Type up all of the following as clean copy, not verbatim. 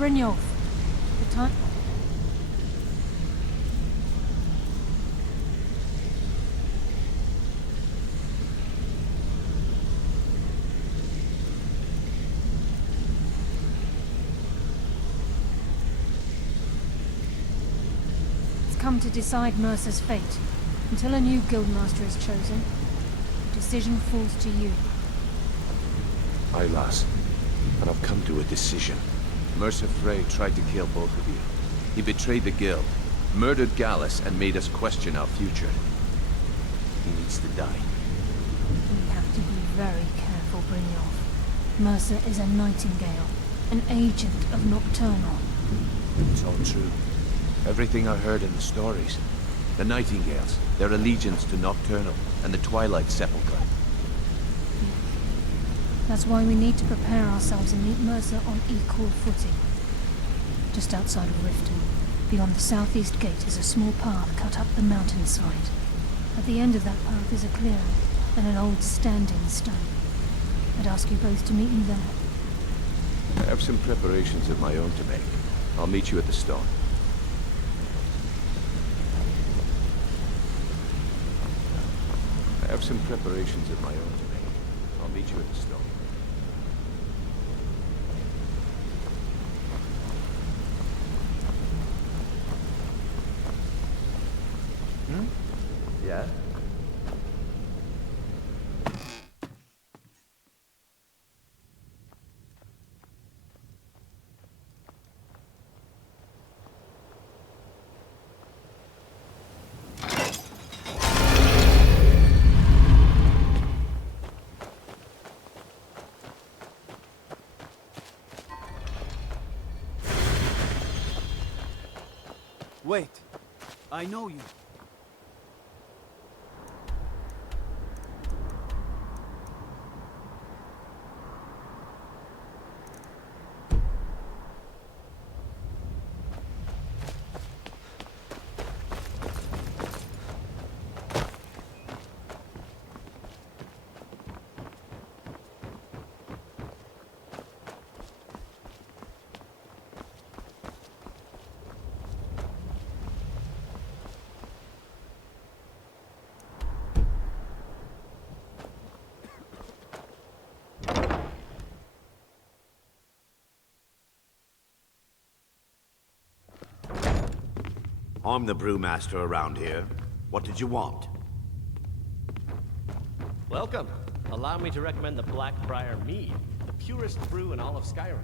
Brynjolf, the time... It's come to decide Mercer's fate. Until a new guildmaster is chosen, the decision falls to you. Aye, lass. And I've come to a decision. Mercer Frey tried to kill both of you. He betrayed the guild, murdered Gallus, and made us question our future. He needs to die. We have to be very careful, Brynjolf. Mercer is a Nightingale, an agent of Nocturnal. It's all true. Everything I heard in the stories. The Nightingales, their allegiance to Nocturnal, and the Twilight Sepulchre. That's why we need to prepare ourselves and meet Mercer on equal footing. Just outside of Riften, beyond the southeast gate, is a small path cut up the mountainside. At the end of that path is a clearing, and an old standing stone. I'd ask you both to meet me there. I have some preparations of my own to make. I'll meet you at the stone. I have some preparations of my own to make. I'll meet you at the stone. Yeah? Wait, I know you. I'm the brewmaster around here. What did you want? Welcome. Allow me to recommend the Blackbriar Mead, the purest brew in all of Skyrim.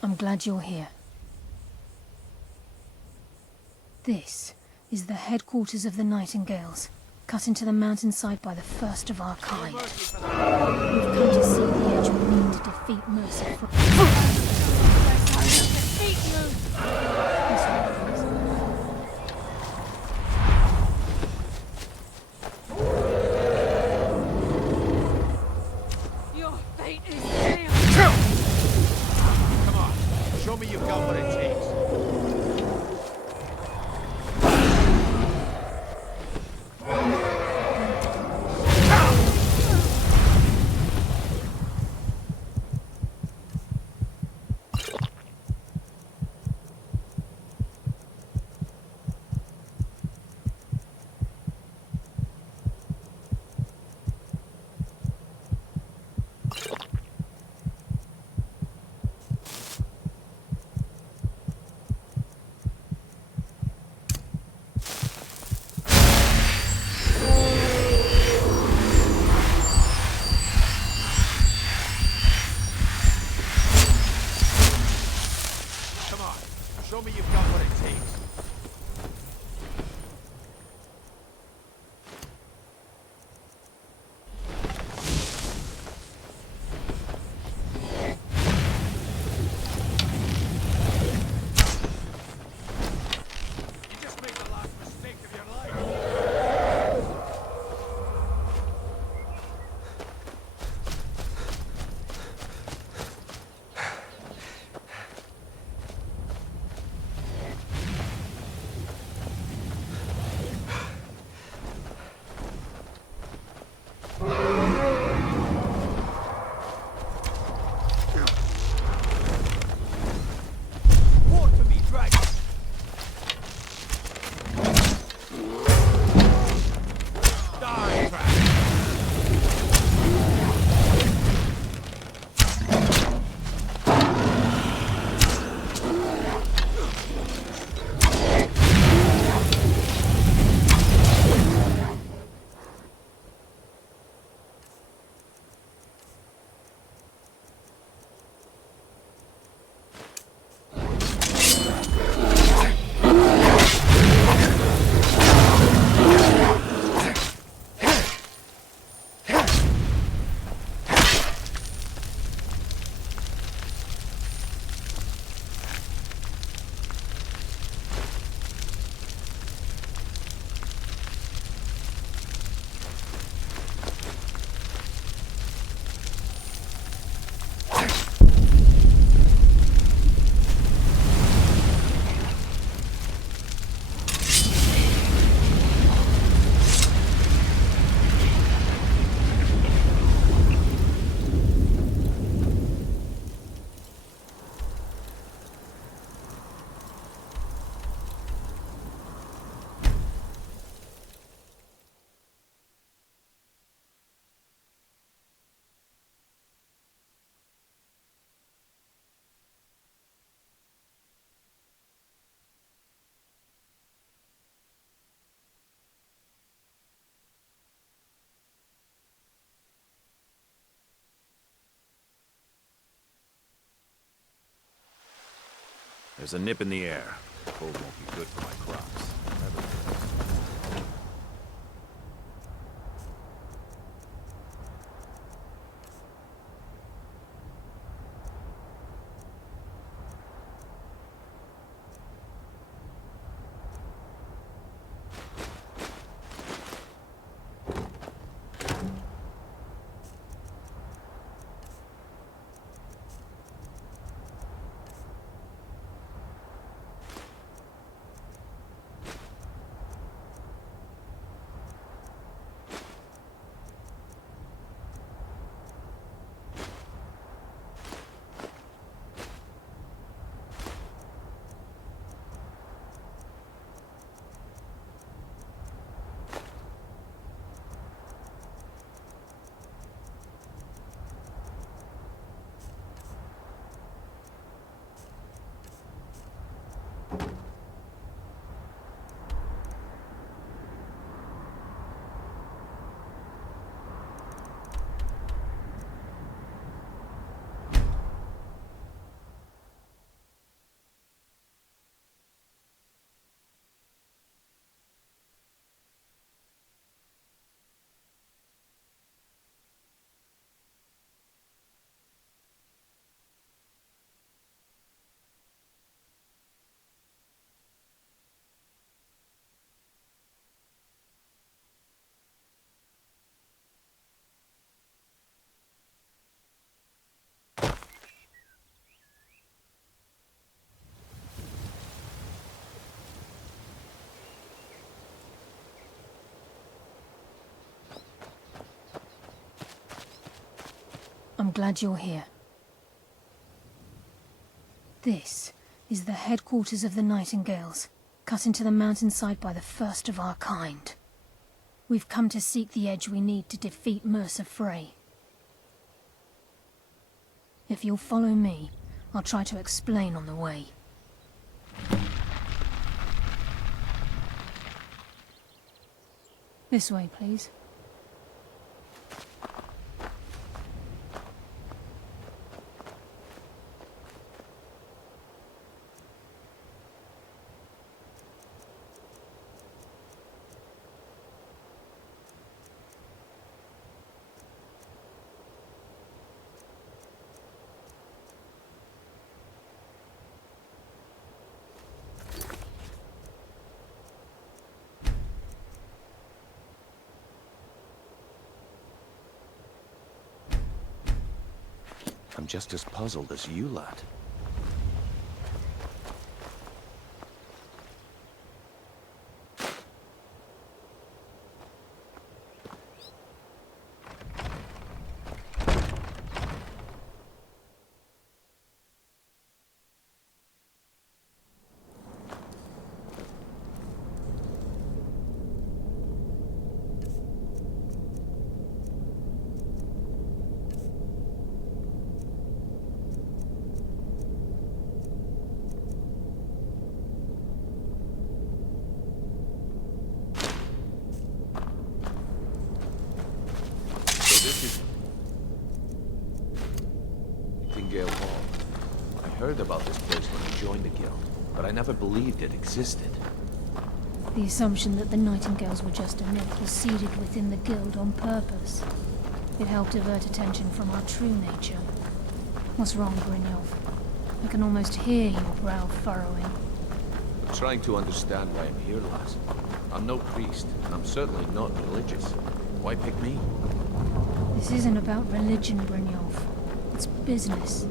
I'm glad you're here. This is the headquarters of the Nightingales, cut into the mountainside by the first of our kind. We've come to see the edge we need to defeat Mercer for... Your fate is sealed! Come on, show me you've got what it takes. Show me you've got what it takes. You just made the last mistake of your life. War to me, dragon! Die, dragon! There's a nip in the air. Cold won't be good for my crops. I'm glad you're here. This is the headquarters of the Nightingales, cut into the mountainside by the first of our kind. We've come to seek the edge we need to defeat Mercer Frey. If you'll follow me, I'll try to explain on the way. This way, please. I'm just as puzzled as you, lad. Nightingale Hall. I heard about this place when I joined the guild, but I never believed it existed. The assumption that the Nightingales were just a myth was seeded within the guild on purpose. It helped divert attention from our true nature. What's wrong, Brynjolf? I can almost hear your brow furrowing. I'm trying to understand why I'm here, lass. I'm no priest, and I'm certainly not religious. Why pick me? This isn't about religion, Brynjolf. It's business.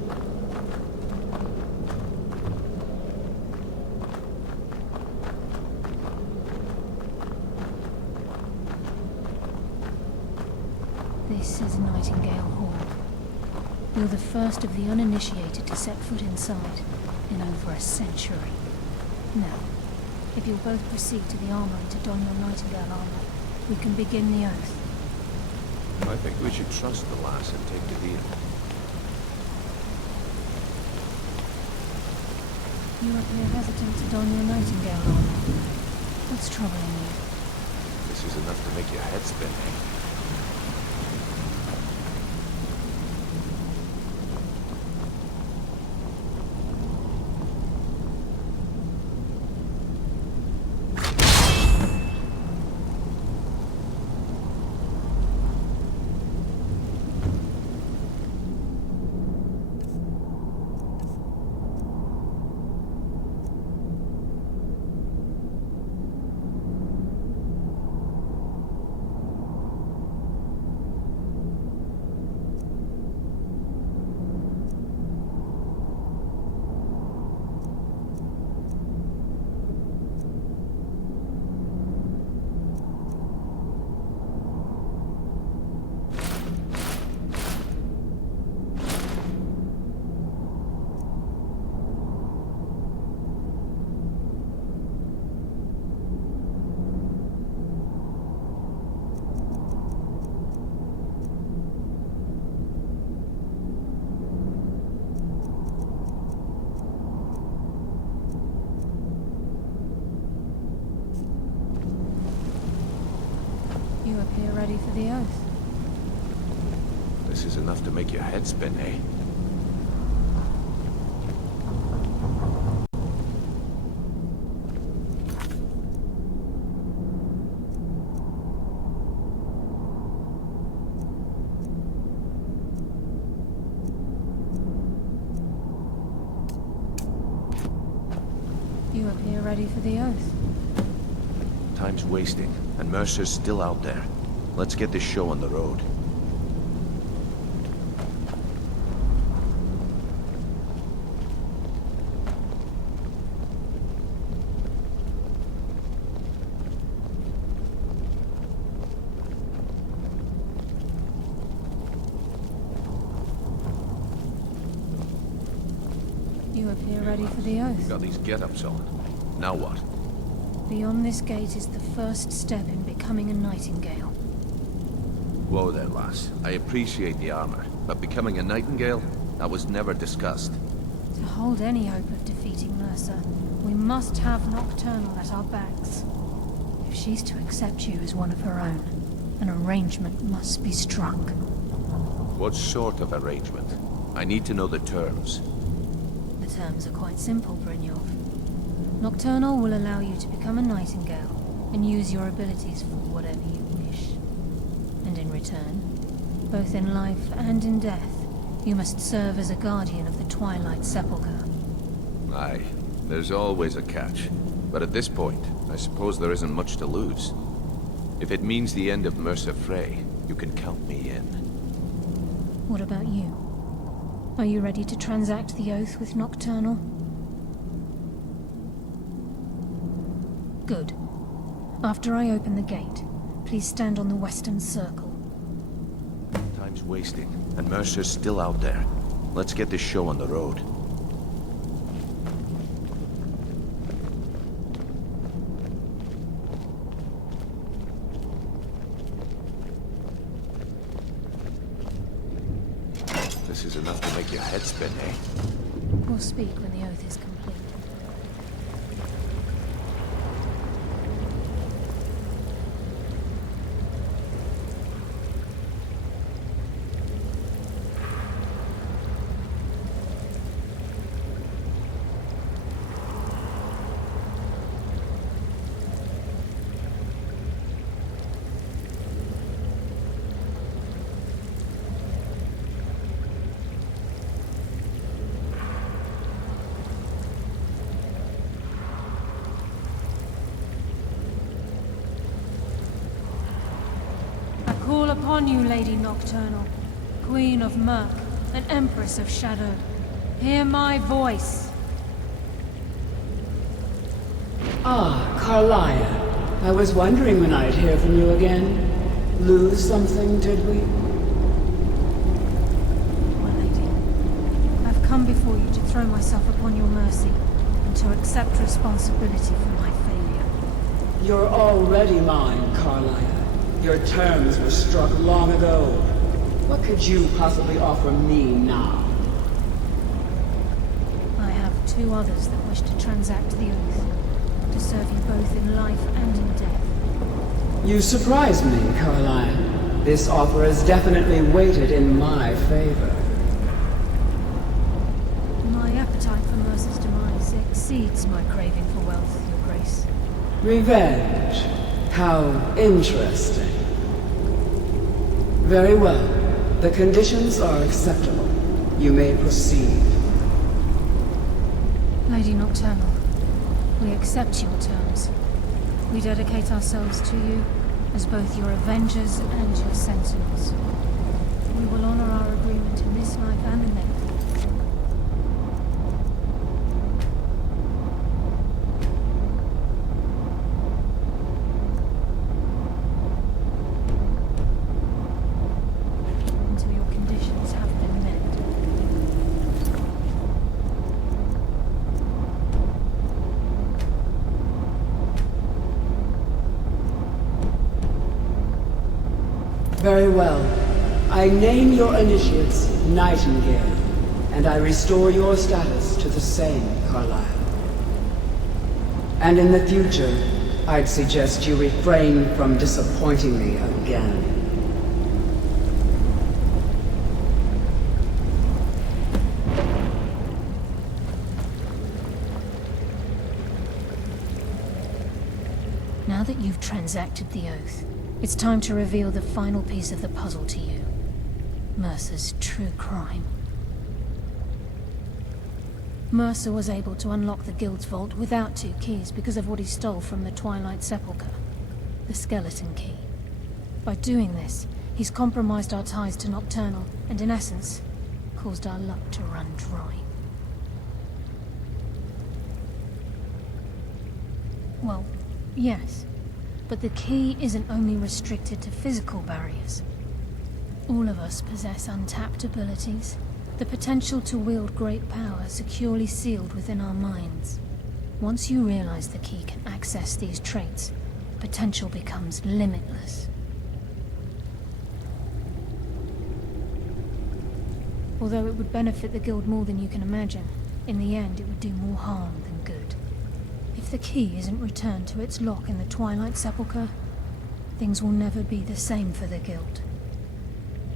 This is Nightingale Hall. You're the first of the uninitiated to set foot inside in over a century. Now, if you'll both proceed to the armory to don your Nightingale armor, we can begin the oath. I think we should trust the lass and take the deal. You appear hesitant to don your Nightingale armor. What's troubling you? This is enough to make your head spin, eh? You appear ready for the oath. This is enough to make your head spin, eh? You appear ready for the oath. Time's wasting, and Mercer's still out there. Let's get this show on the road. You appear ready for the oath. Got these get-ups on. Now what? Beyond this gate is the first step in becoming a Nightingale. Whoa there, lass. I appreciate the armor, but becoming a Nightingale? That was never discussed. To hold any hope of defeating Mercer, we must have Nocturnal at our backs. If she's to accept you as one of her own, an arrangement must be struck. What sort of arrangement? I need to know the terms. The terms are quite simple, Brynjolf. Nocturnal will allow you to become a Nightingale and use your abilities for whatever you wish. And in return, both in life and in death, you must serve as a guardian of the Twilight Sepulchre. Aye, there's always a catch. But at this point, I suppose there isn't much to lose. If it means the end of Mercer Frey, you can count me in. What about you? Are you ready to transact the oath with Nocturnal? Good. After I open the gate, please stand on the western circle. Time's wasting, and Mercer's still out there. Let's get this show on the road. This is enough to make your head spin, eh? We'll speak when the oath is complete. Call upon you, Lady Nocturnal, Queen of Murk, and Empress of Shadow. Hear my voice. Ah, Carlia. I was wondering when I'd hear from you again. Lose something, did we? My lady, I've come before you to throw myself upon your mercy, and to accept responsibility for my failure. You're already mine, Carlia. Your terms were struck long ago. What could you possibly offer me now? I have two others that wish to transact the oath, to serve you both in life and in death. You surprise me, Carlia. This offer is definitely weighted in my favor. My appetite for Mercer's demise exceeds my craving for wealth, Your Grace. Revenge. How interesting. Very well. The conditions are acceptable. You may proceed. Lady Nocturnal, we accept your terms. We dedicate ourselves to you as both your avengers and your sentinels. We will honor our agreement in this life and the next. Until your conditions have been met. Very well. I name your initiates Nightingale, and I restore your status to the same, Carlisle. And in the future, I'd suggest you refrain from disappointing me again. Now that you've transacted the oath, it's time to reveal the final piece of the puzzle to you. Mercer's true crime. Mercer was able to unlock the Guild's vault without 2 keys because of what he stole from the Twilight Sepulchre, the skeleton key. By doing this, he's compromised our ties to Nocturnal, and in essence, caused our luck to run dry. Well, yes. But the key isn't only restricted to physical barriers. All of us possess untapped abilities, the potential to wield great power securely sealed within our minds. Once you realize the key can access these traits, potential becomes limitless. Although it would benefit the Guild more than you can imagine, in the end it would do more harm than good. If the key isn't returned to its lock in the Twilight Sepulchre, things will never be the same for the Guild.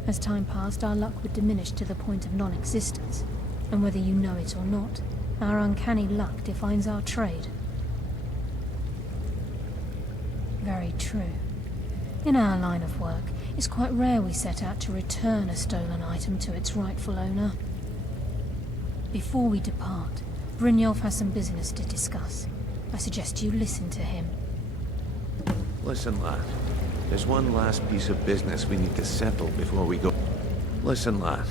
As time passed, our luck would diminish to the point of non-existence, and whether you know it or not, our uncanny luck defines our trade. Very true. In our line of work, it's quite rare we set out to return a stolen item to its rightful owner. Before we depart, Brynjolf has some business to discuss. I suggest you listen to him. Listen, lad. There's one last piece of business we need to settle before we go. Listen, lad.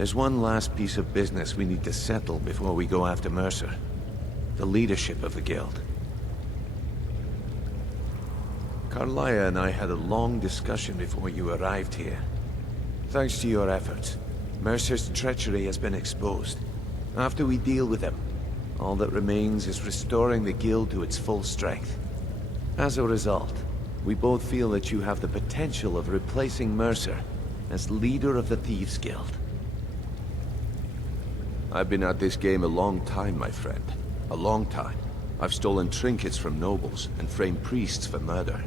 There's one last piece of business we need to settle before we go after Mercer. The leadership of the guild. Carlia and I had a long discussion before you arrived here. Thanks to your efforts, Mercer's treachery has been exposed. After we deal with him, all that remains is restoring the guild to its full strength. As a result, we both feel that you have the potential of replacing Mercer as leader of the Thieves' Guild. I've been at this game a long time, my friend. A long time. I've stolen trinkets from nobles and framed priests for murder.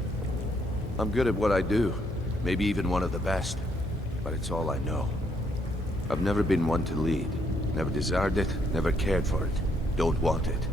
I'm good at what I do, maybe even one of the best, but it's all I know. I've never been one to lead. Never desired it, never cared for it. Don't want it.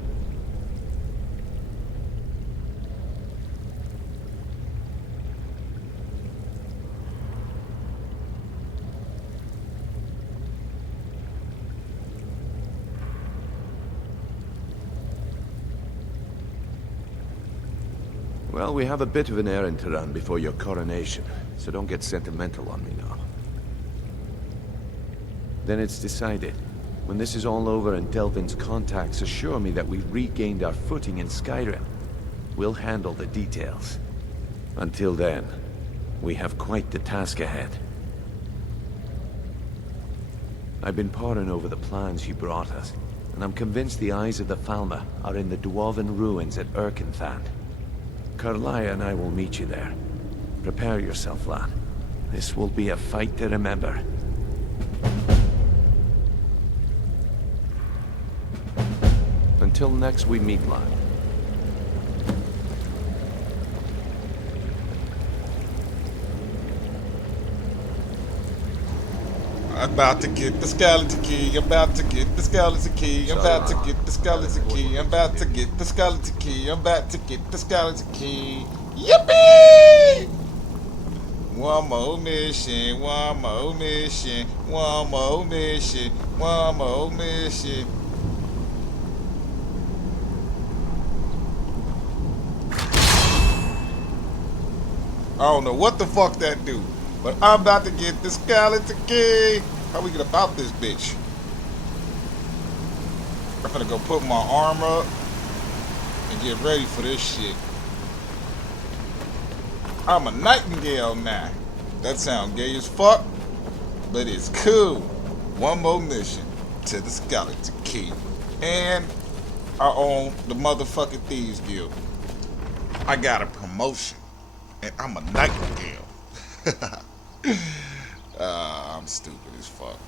Well, we have a bit of an errand to run before your coronation, so don't get sentimental on me now. Then it's decided. When this is all over and Delvin's contacts assure me that we've regained our footing in Skyrim, we'll handle the details. Until then, we have quite the task ahead. I've been poring over the plans you brought us, and I'm convinced the eyes of the Falmer are in the Dwarven ruins at Erkenthand. Carlia and I will meet you there. Prepare yourself, lad. This will be a fight to remember. Until next we meet, lad. I'm about to get the skeleton key. I'm about to get the skeleton key. I'm about to get the skeleton key. I'm about to get the skeleton key. I'm about to get the skeleton key. Yippee! One more mission. One more mission. One more mission. One more mission. I don't know what the fuck that do, but I'm about to get the skeleton key. How we get about this bitch? I'm gonna go put my armor up and get ready for this shit. I'm a Nightingale now. That sounds gay as fuck, but it's cool. One more mission to the skeleton key. And I own the motherfucking Thieves Guild. I got a promotion. And I'm a Nightingale. I'm stupid as fuck.